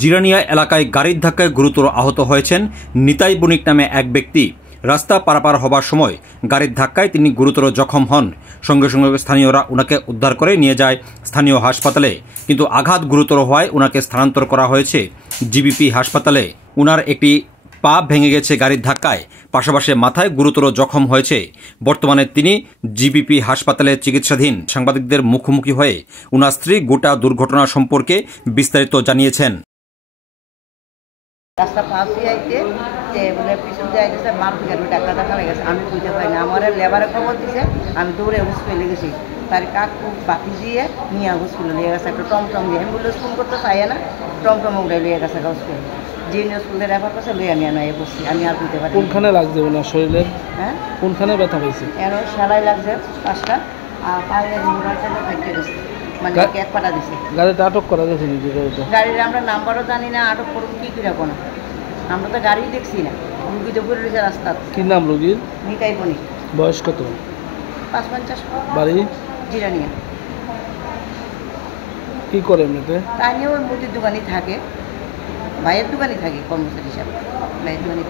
জিরানিয়া এলাকায় গাড়ির ধাক্কায় গুরুতর আহত হয়েছেন নিতাই বণিক নামে এক ব্যক্তি। রাস্তা পারাপার হবার সময় গাড়ির ধাক্কায় তিনি গুরুতর জখম হন। সঙ্গে সঙ্গে স্থানীয়রা ওনাকে উদ্ধার করে নিয়ে যায় স্থানীয় হাসপাতালে, কিন্তু আঘাত গুরুতর হওয়ায় ওনাকে স্থানান্তর করা হয়েছে জিবিপি হাসপাতালে। ওনার একটি পা ভেঙে গেছে গাড়ির ধাক্কায়, পাশাপাশি মাথায় গুরুতর জখম হয়েছে। বর্তমানে তিনি জিবিপি হাসপাতালে চিকিৎসাধীন। সাংবাদিকদের মুখোমুখি হয়ে ওনার স্ত্রী গোটা দুর্ঘটনা সম্পর্কে বিস্তারিত জানিয়েছেন। রাস্তা ফাঁসি আইতে বলে পিছন দিয়ে আইতেছে মার গাড়ি টাকা টাকা লেগেছে, আমি বুঝতে পারি না। আমার লেবারে খবর দিছে, আমি দৌড়ে হসপিটালে গেছি। তার কাকু বাতি দিয়ে নিয়ে হসপিটালে নিয়ে গেছে। একটা টমটম দিয়ে অ্যাম্বুলেন্স ফোন করতে চাই না, টমটম উড়ে নিয়ে গেছে হসপিটাল। জিএনএ স্কুলে রেফার করছে, লইয়া নিয়ে নয় বসছি। আমি আর বুঝতে পারি কোনখানে লাগছে ওনার শরীরের? হ্যাঁ, কোনখানে ব্যথা হয়েছে? এর সেলাই লাগছে 5টা, আর পায়ের মুড়াটা ফেটে গেছে, মানে এক পাটা দিছে। গাড়িটা আটক করা গেছে নাকি? গাড়ির আমরা নাম্বারও জানি না, আটক করবো কি করে কোনো? আমরা তো গাড়ি দেখছি না, রুগী তো ঘুরে রয়েছে রাস্তা। কি নাম রুগীর? নিতাই বণিক। বয়স কত? ৫-৫০। বাড়ি? জিরানিয়া। কি করে এমনিতে? তাই নিয়ে ওই মুদির দোকানে থাকে, ভাইয়ের দোকানে থাকে কর্মচারী হিসাবে, ভাইয়ের দোকানে।